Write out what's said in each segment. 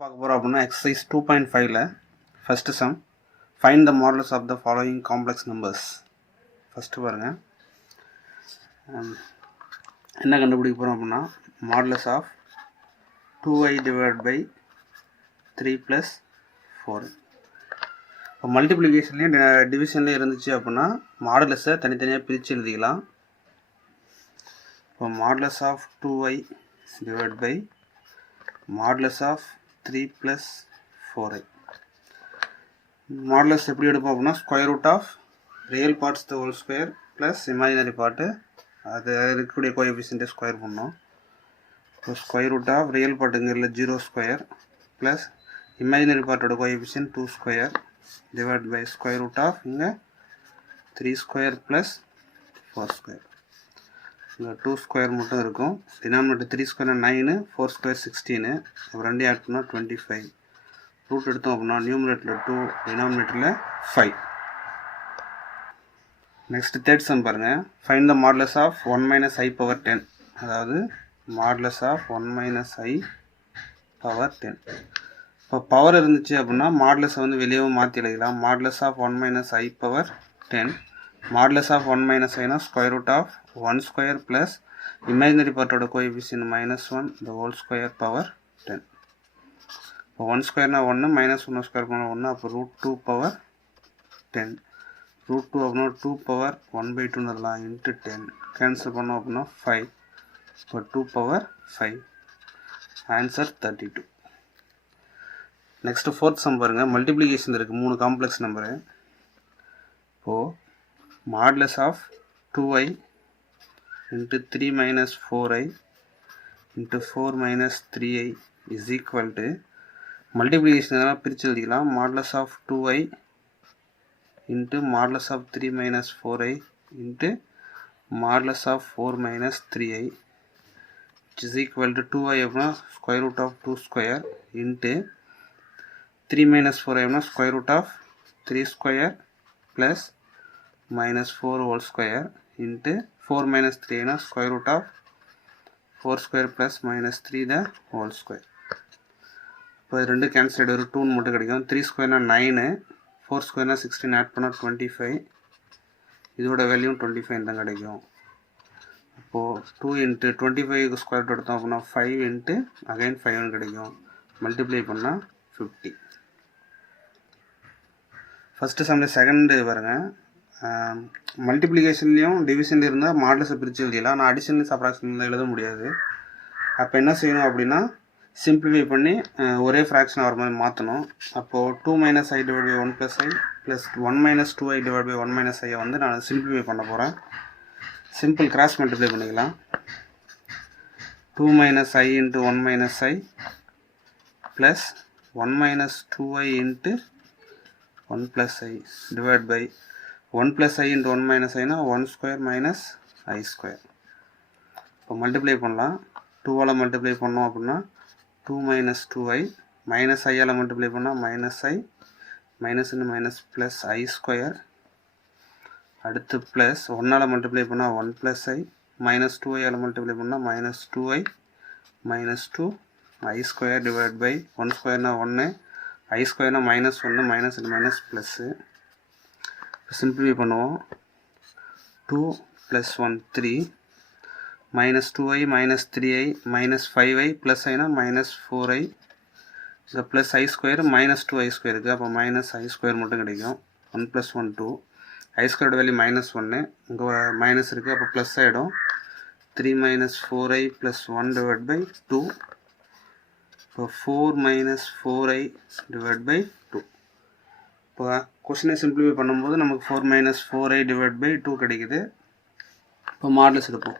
பார்க்க போகிறோம் அப்படின்னா எக்ஸசைஸ் 2.5ல first sum find the modulus of the following complex numbers. First பாருங்கள், என்ன கண்டுபிடிக்க போகிறோம் அப்படின்னா modulus of 2i divide by 3 + 4. இப்போ மல்டிப்ளிகேஷன்லேயும் டிவிஷன்லேயும் இருந்துச்சு அப்படின்னா மாடுலஸை தனித்தனியாக பிரித்து எழுதிக்கலாம். இப்போ modulus of 2i divide by modulus of 3 + 4i. Modulus எப்படி எடுப்போம் அப்படின்னா square root of real parts the whole square plus imaginary part அது இருக்கக்கூடிய கோஎஃபிஷியன்ட்டை ஸ்கொயர் பண்ணோம். இப்போ ஸ்கொயர் ரூட் ஆஃப் ரியல் பார்ட்டுங்கிறதுல 0 ஸ்கொயர் ப்ளஸ் இமேஜினரி பார்ட்டோட coefficient 2 square divide by square root of இங்கே 3 ஸ்கொயர் ப்ளஸ் 4 ஸ்கொயர். இங்கே 2 ஸ்கொயர் மட்டும் இருக்கும். டினாமினேட்டர் 3 ஸ்கொயர் 9, 4 ஸ்கொயர் 16, அப்புறம் ரெண்டையும் ஆட் பண்ணால் 25. ரூட் எடுத்தோம் அப்படின்னா நியூமரேட்டரில் 2, டினாமினேட்டரில் 5. நெக்ஸ்ட் தேர்ட் சம் பாருங்கள், find the modulus of 1 - i power 10. அதாவது மாடுலஸ் ஆஃப் 1 - i பவர் 10. இப்போ பவர் இருந்துச்சு அப்படின்னா மாடுலஸை வந்து வெளியவும் மாற்றி எழுதலாம். Modulus of 1 - i power 10. Modulus of 1 - iனா square root of 1 square plus imaginary பார்ட்டோட coefficient -1 the whole square power 10. இப்போ 1 ஸ்கொயர்னா 1, -1 ஸ்கொயர் பண்ணால் 1, அப்போ √2 பவர் 10. √2 அப்படின்னா 2 பவர் 1/2 வரலாம் இன்ட்டு 10. கேன்சல் பண்ணோம் அப்படின்னா 5. இப்போ 2 power 5. Answer 32. Next fourth sum பாருங்கள், மல்டிப்ளிகேஷன் இருக்குது 3 காம்ப்ளெக்ஸ் நம்பரு. இப்போது modulus of 2i into 3 - 4i into 4 - 3i is equal to multiplication எதனால் பிரித்து எழுதிக்கலாம். Modulus of 2i into modulus of 3 - 4i into modulus of 4 - 3i is equal to 2i அப்படின்னா square root of 2 square into 3 - 4i அப்படின்னா square root of 3 square plus -4 whole square into 4 - 3னா square root of 4 square plus -3 the whole square. இப்போ ரெண்டு cancel ஆகிடு, ஒரு 2 மட்டும் கிடைக்கும். 3 ஸ்கொயர்னா 9, 4 ஸ்கொயர்னா 16, add பண்ணால் 25. இதோட வேல்யூ 25 தான் கிடைக்கும். அப்போது 2 இன்ட்டு 25 ஸ்கொயர் ரூட் எடுத்தோம் அப்படின்னா 5 இன்ட்டு அகைன் 5 கிடைக்கும். மல்டிப்ளை பண்ணால் 50. ஃபஸ்ட்டு சம்மில் செகண்டு பாருங்கள், மல்டிப்ளிகேஷன்லேயும் டிவிஷன்லேயும் இருந்தால் மாடுலஸை பிரித்து எழுதிடலாம். ஆனால் அடிஷன்லையும் சப்ராக்ஷன்லையும் எழுத முடியாது. அப்போ என்ன செய்யணும் அப்படின்னா சிம்பிளிஃபை பண்ணி ஒரே ஃப்ராக்ஷன் வர மாதிரி மாற்றணும். அப்போது 2 - i divide by 1 + i plus 1 - 2i divide by 1 - i வந்து நான் சிம்பிளிஃபை பண்ண போகிறேன். சிம்பிள் கிராஸ் மல்டிப்ளை பண்ணிக்கலாம். 2 - i into 1 - i plus 1 - 2i into 1 + i divide by 1 + i into 1 - iனா 1 ஸ்கொயர் மைனஸ் i ஸ்கொயர். இப்போ மல்டிப்ளை பண்ணலாம். 2ஆல் மல்டிப்ளை பண்ணோம் அப்படின்னா 2 - 2i மைனஸ் ஐயால் மல்டிப்ளை பண்ணால் -i minus into minus plus i square. அடுத்து ப்ளஸ் 1ஆல் மல்டிப்ளை பண்ணால் 1 + i மைனஸ் 2iஆல் மல்டிப்ளை பண்ணால் -2i minus 2i square divide by 1 ஸ்கொயர்னா 1, i ஸ்கொயர்னா -1, minus into minus plus. Simplify பண்ணுவோம். 2 + 1 3 -2i -3i -5i plus Aina -4i. இந்த plus i square -2i square இருக்குது. அப்போ -i square மட்டும் கிடைக்கும். 1 + 1 2. i ஸ்கொயரோட வேல்யூ -1, இங்கே மைனஸ் இருக்குது, அப்போ ப்ளஸ் ஆகிடும். 3 - 4i + 1 டிவைட் பை 2. இப்போ 4 - 4i டிவைட் பை 2. இப்போ கொஸ்டினை சிம்பிளிஃபை பண்ணும்போது நமக்கு 4 - 4i டிவைட் பை 2 கிடைக்குது. இப்போ மாடுலஸ் எடுப்போம்.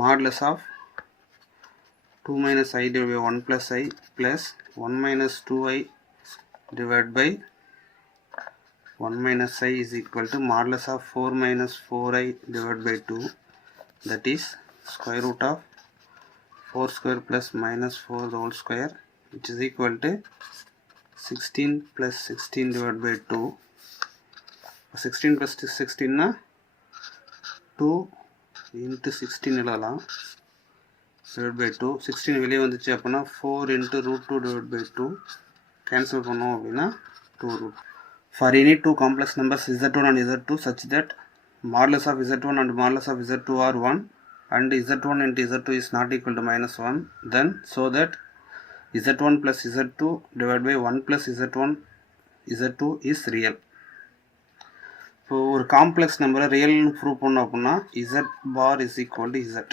Modulus of 2 - i divided by 1 + i plus 1 - 2i divided by 1 - i is equal to modulus of 4 - 4i divided by 2, that is square root of 4 square plus -4 the whole square, which is equal to 16 plus 16 divided by 2. 16 plus 16 na 2 into 16 எழுதலாம். divided by 2. 16 வெளியே வந்துச்சு அப்படின்னா 4 into root 2 divided by 2. Cancel பண்ணோம் அப்படின்னா 2 root. For any two complex numbers z1 and z2 such that modulus of z1 and modulus of z2 are 1 and z1 into z2 is not equal to minus 1, then so that z1 plus z2 divided by 1 plus z1 z2 is real. இப்போ ஒரு complex நம்பரை ரியல்னு prove பண்ணோம் அப்படின்னா z bar is equal to z.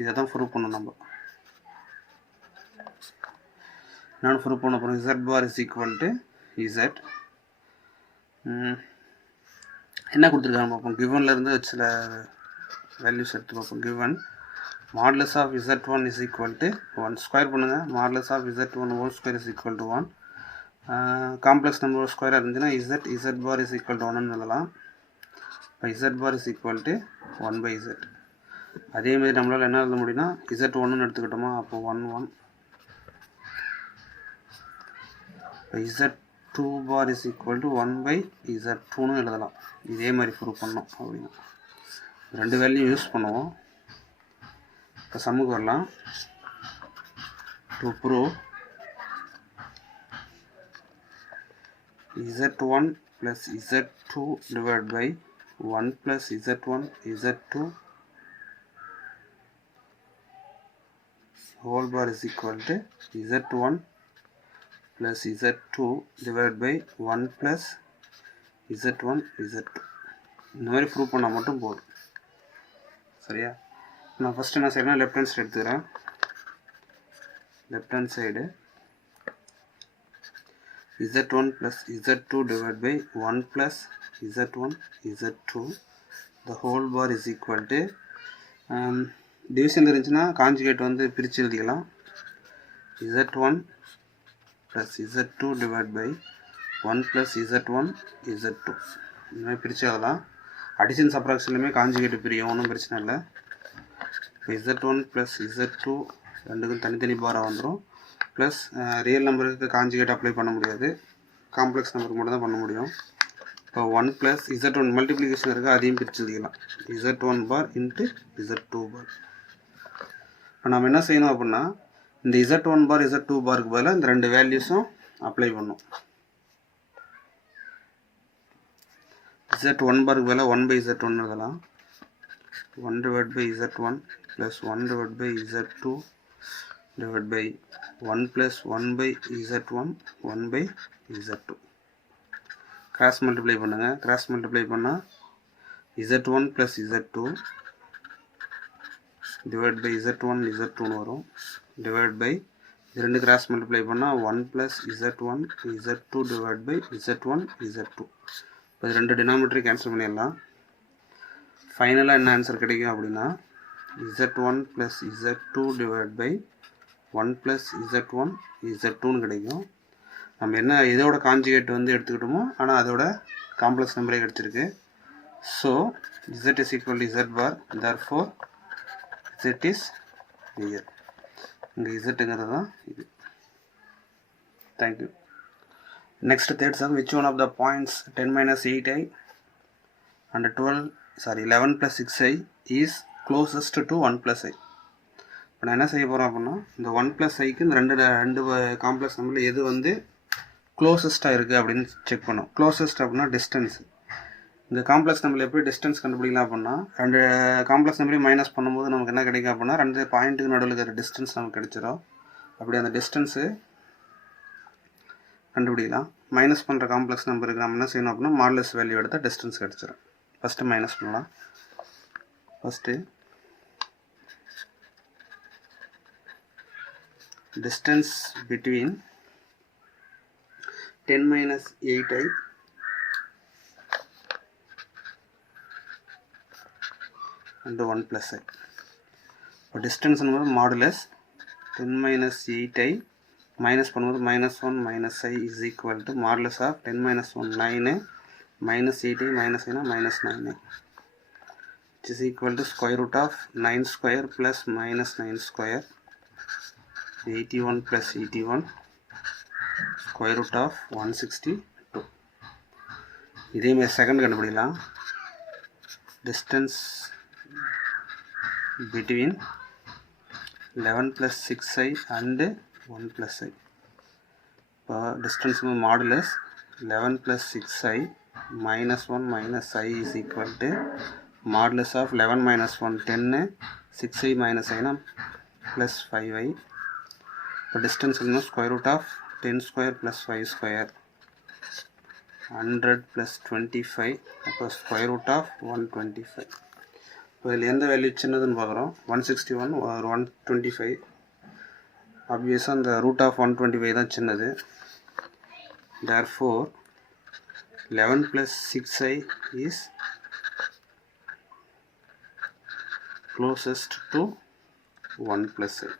இதை தான் prove பண்ணணும் நம்ம. நான் ப்ரூவ் பண்ண போகிறோம் z bar is equal to z. என்ன கொடுத்துருக்காங்க பார்ப்போம். கிவன்லேருந்து சில வேல்யூஸ் எடுத்து பார்ப்போம். Given modulus of z1 is equal to 1. Square பண்ணுங்கள். modulus of z1 whole square is equal to 1. Complex number ஸ்கொயராக இருந்துச்சுன்னா z bar is equal to 1ன்னு எழுதலாம். இப்போ z bar is equal to 1 by z. அதேமாதிரி நம்மளால் என்ன எழுத முடியும்னா z1ன்னு எடுத்துக்கிட்டோமா, அப்போ 1 1. இப்போ z2 bar is equal to 1 by z2ன்னு எழுதலாம். இதே மாதிரி ப்ரூவ் பண்ணோம் அப்படின்னா ரெண்டு வேல்யூ யூஸ் பண்ணுவோம். இப்போ சம்முக்கு வரலாம். To prove z1 plus z2 divided by 1 plus z1 z2 whole bar is equal to z1 plus z2 divided by 1 plus z1 z2. இந்த மாதிரி ப்ரூவ் பண்ணால் மட்டும் போதும். சரியா? நான் ஃபஸ்ட்டு என்ன செய்யறேன்னா லெஃப்ட் ஹேண்ட் சைடு எடுத்துக்கிறேன். Left hand side z1 plus z2 divided by 1 plus z1 z2 the whole bar is equal to division இருந்துச்சுன்னா காஞ்சுகேட் வந்து பிரித்து எழுதிக்கலாம். z1 plus z2 divided by 1 plus z1 z2 இந்த மாதிரி பிரித்து எழுதலாம். அடிஷன் சப்ராக்ஷன்லையுமே காஞ்சுகேட் பிரியும், ஒன்றும் பிரச்சனை இல்லை. இப்போ z1 plus z2 ரெண்டுக்கும் தனித்தனி பாராக வந்துடும். ப்ளஸ் ரியல் நம்பருக்கு காஞ்சுகேட் அப்ளை பண்ண முடியாது, காம்ப்ளெக்ஸ் நம்பருக்கு மட்டும் தான் பண்ண முடியும். இப்போ 1 ப்ளஸ் z1 மல்டிப்ளிகேஷன் இருக்குது, அதையும் பிரித்து எழுதிக்கலாம். z1 பார் இன்ட்டு z2 பார். இப்போ நம்ம என்ன செய்யணும் அப்படின்னா இந்த z1 பார் z2 பாருக்கு பதிலாக இந்த ரெண்டு வேல்யூஸும் அப்ளை பண்ணும். z1 பாருக்கு பதிலாக 1 by z1 எழுதலாம். 1 divided by z1 plus 1 divided by z2 divided by 1 plus 1 by z1 1 by z2. Cross multiply பண்ணுங்கள். கிராஸ் மல்டிப்ளை பண்ணால் z1 plus z2 divided by z1 z2ன்னு வரும். divided by இது ரெண்டு கிராஸ் மல்டிப்ளை பண்ணால் 1 plus z1 z2 divided by z1 z2. இப்போ இது ரெண்டு டினாமினேட்டரை cancel பண்ணிடலாம். ஃபைனலாக என்ன ஆன்சர் கிடைக்கும் அப்படின்னா z1 plus z2 divided by 1 plus z1 z2ன்னு கிடைக்கும். நம்ம என்ன இதோட காஞ்சுகேட் வந்து எடுத்துக்கிட்டோமோ ஆனால் அதோட காம்ப்ளெக்ஸ் நம்பரே கிடச்சிருக்கு. So z is equal to z bar, therefore z is real. இங்கே zங்கிறது தான் இது. Thank you. Next third some. which one of the points 10 minus 8i and 11 plus 6i is closest to 1 plus i. இப்போ நான் என்ன செய்ய போகிறேன் அப்படின்னா இந்த 1 plus iக்கு இந்த ரெண்டு காம்ப்ளெக்ஸ் நம்பரில் எது வந்து க்ளோசஸ்ட்டாக இருக்குது அப்படின்னு செக் பண்ணோம். க்ளோசஸ்ட் அப்படின்னா டிஸ்டன்ஸ். இந்த காம்ப்ளெக்ஸ் நம்பரில் எப்படி டிஸ்டன்ஸ் கண்டுபிடிக்கலாம் அப்படின்னா ரெண்டு காம்ப்ளெக்ஸ் நம்பரையும் மைனஸ் பண்ணும்போது நமக்கு என்ன கிடைக்கும் அப்படின்னா ரெண்டு பாயிண்ட்டுக்கு நடுவில் இருக்கிற டிஸ்டன்ஸ் நமக்கு கிடைச்சிடும். அப்படி அந்த டிஸ்டன்ஸு கண்டுபிடிக்கலாம். மைனஸ் பண்ணுற காம்ப்ளெக்ஸ் நம்பருக்கு நம்ம என்ன செய்யணும் அப்படின்னா மாடுலஸ் வேல்யூ எடுத்தால் டிஸ்டன்ஸ் கிடச்சிடும். ஃபஸ்ட்டு மைனஸ் பண்ணலாம். First distance between 10 minus 8i and 1 plus i. இப்போ distance modulus 10 minus 8i minus பண்ணும்போது -1 minus i is equal to modulus of 10 minus 1 9 minus 8i minus i minus 9i, which is equal to square root of 9 square plus minus 9 square 81 plus 81 square root of 162. இதே மாதிரி second கண்டுபிடிக்கலாம். distance between 11 plus 6i and 1 plus i. Distance modulus 11 plus 6i minus 1 minus I is equal to modulus of 11 minus 1 10, 6i minus i plus 5i. Distance square root of 10 square plus 5 square, 100 plus 25, square root of 125. இதில் எந்த value சின்னதுன்னு பார்க்குறோம். 161 or 125. ஆப்வியஸாக அந்த root of 125 தான் சின்னது. therefore 11 plus 6i is closest to 1 plus i.